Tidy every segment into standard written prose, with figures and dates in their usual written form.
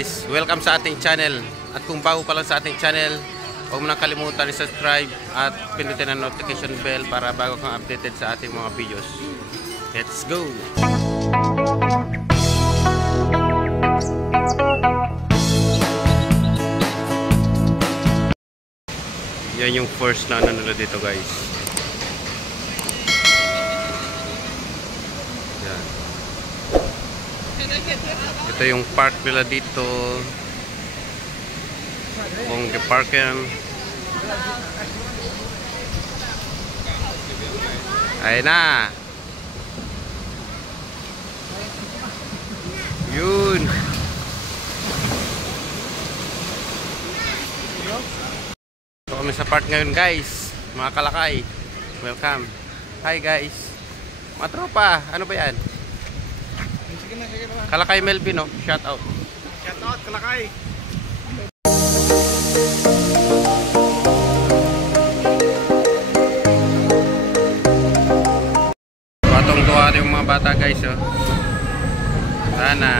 Guys, welcome sa ating channel. At kung bago pa lang sa ating channel, huwag mo nang kalimutan i-subscribe at pindutin ang notification bell para bago kang updated sa ating mga videos. Let's go! Yan yung first na ano nila dito, guys. Yan. Ito yung park nila dito. Kung parken. Ayun na. Yun. Ito kami sa park ngayon, guys. Mga kalakay. Welcome. Hi, guys. Mga tropa. Ano ba yan? Kalakay Melvin, no? Shout out. Shout out, Kalakay. Batong-tuwa yung mga bata, guys, oh. Sana.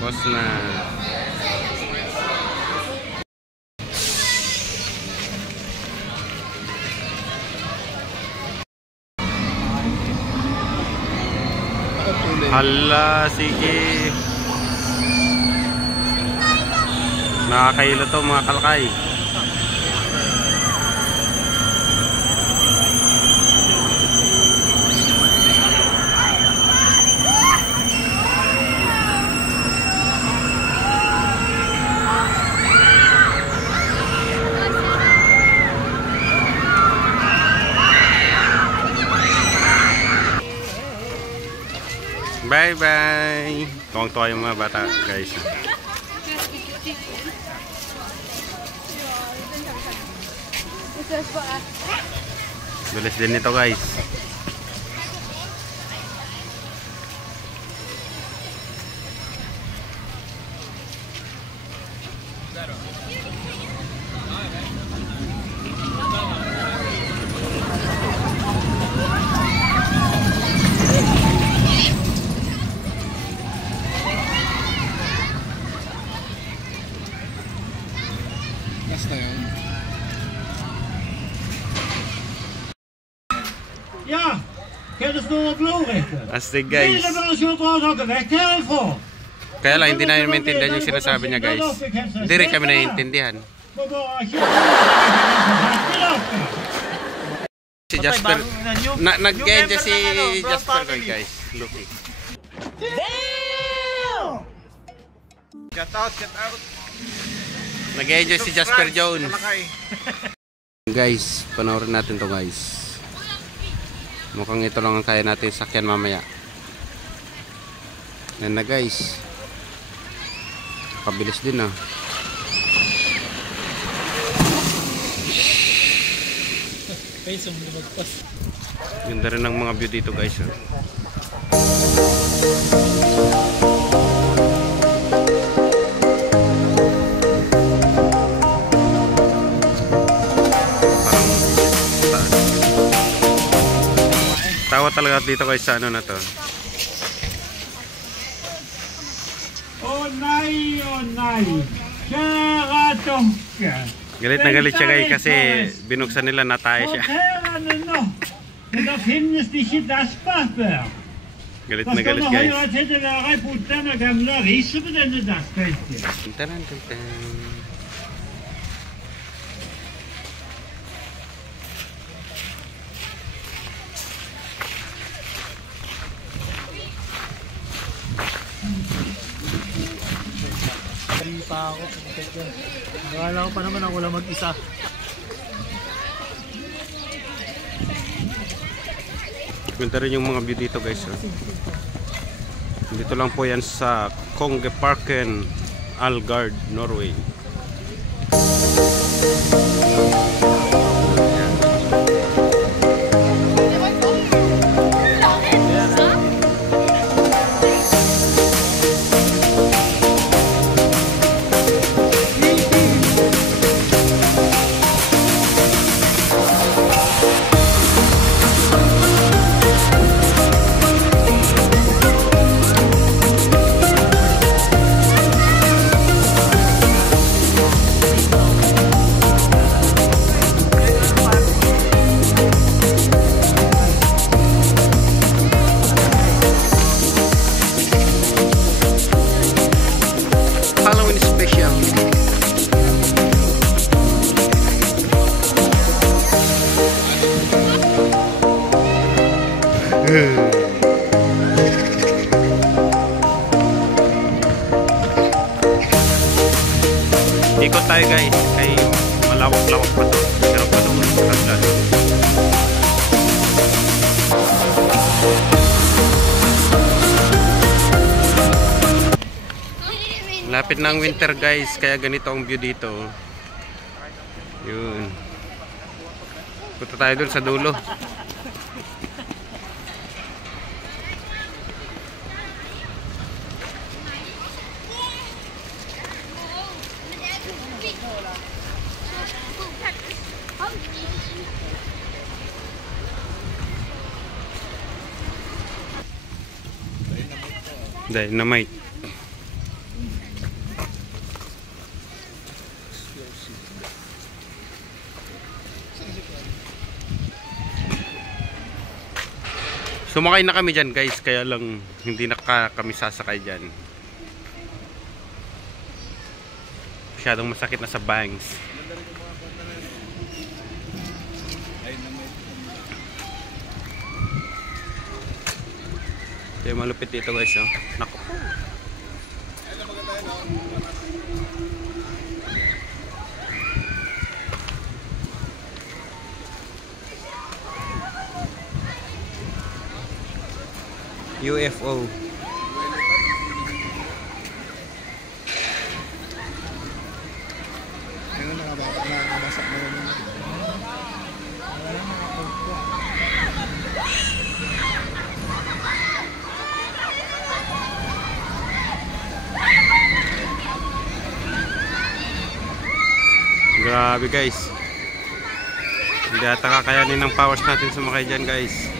Boss na. Hala, sige. Nakakailo to, mga kalakay. Bye bye. Tuwang-tuwa yung mga bata, guys. Bilis din ito, guys. Ja, kan du snurra blodrätten? Astig, guys. Kaya lang, hindi namin maintindihan yung sinasabi niya, guys. Hindi rin kami naiintindihan. Si Jasper, nag-enjoy si Jasper, guys. Look. Shout out, shout out. Nag-enjoy si Jasper Jones. Guys, panoorin natin to, guys. Mukhang ito lang ang kaya natin sakyan mamaya. Yan na, guys. Nakabilis din, ah. Ganda rin ang mga view dito, guys, ah. Tawa talaga dito, guys, sa ano na to. Oh nej, oh nej. Kära Donken. Galit na galit siya, guys, kasi binuksan nila na tayo siya. Men där finnes det ikke dasspapper. Galit na galit, guys. Hva skal det være på denne gamle riset på denne dassbenken? Hindi pa ako. Nakala ko pa naman ako lang mag-isa. Ganda rin yung mga view dito, guys, oh. Dito lang po yan sa Kongeparken, Algard, Norway. tayo guys, kay malawak-lawak pa to. Pero pa doon, hagdan. Lapit ng winter guys, kaya ganito ang view dito. Yun. Punta tayo dun sa dulo. Dynamite. Sumakay na kami dyan guys, kaya lang hindi na kami sasakay dyan. Masyadong masakit na sa bangs. Kaya malupit dito guys, oh. Naku. UFO. Ayun, mga bata na nakabasak na rin. Grabe guys. Hindi ata kakayanin ng powers natin sumakay dyan guys.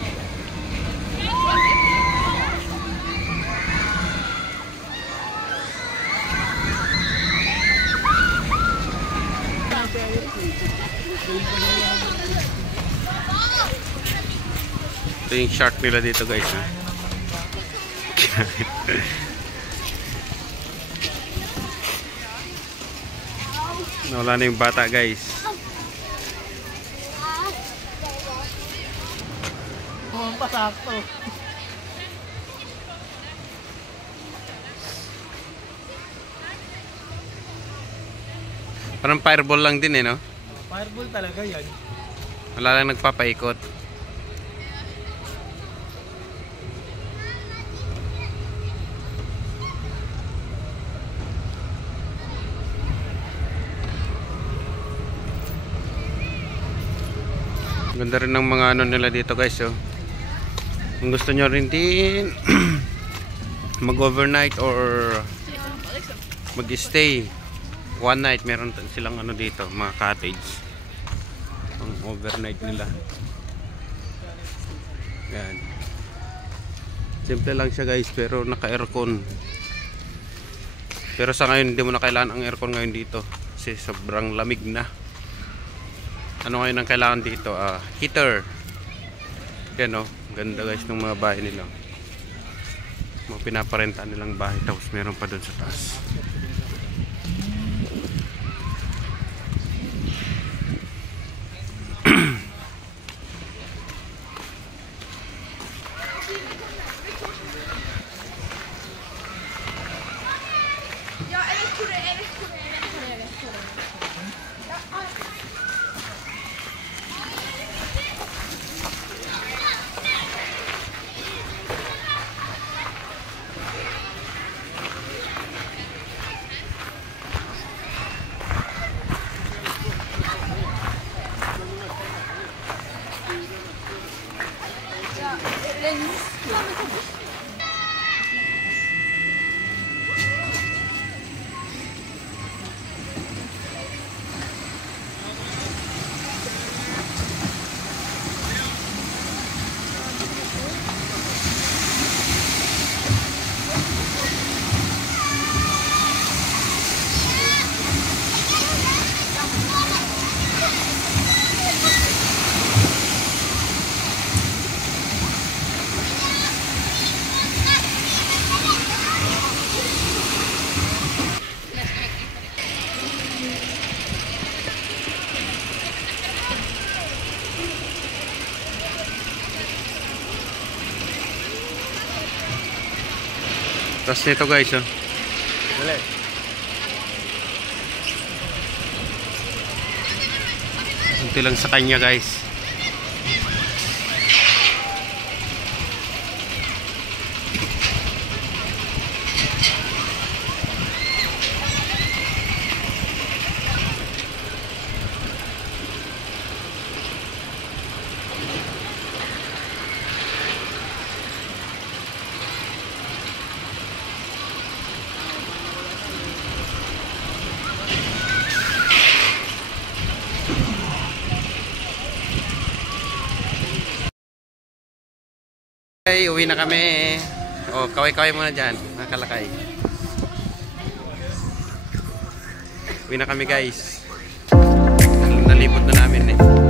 Ito yung shark nila dito guys, ha? Nawala na yung bata guys. Pasakto. Parang fireball lang din eh, no? Fireball talaga yan. Wala lang nagpapaikot. Ganda rin ng mga ano nila dito guys, oh. Kung gusto nyo rin din mag-overnight or mag-stay one night, meron silang ano dito, mga cottage ang overnight nila. Yan. Simple lang siya guys, pero naka-aircon. Pero sa ngayon hindi mo na kailangan ang aircon ngayon dito kasi sobrang lamig na. Ano ngayon ang kailangan dito? Heater. Yan, oh. Ganda guys ng mga bahay nila. Mga pinaparenta nilang bahay, tapos meron pa doon sa taas. Tapos nito guys, oh. Dali. Buti lang sa kanya guys. Okay, uwi na kami. O, kaway-kaway muna dyan, mga kalakay. Uwi na kami guys. Nalipot na namin eh.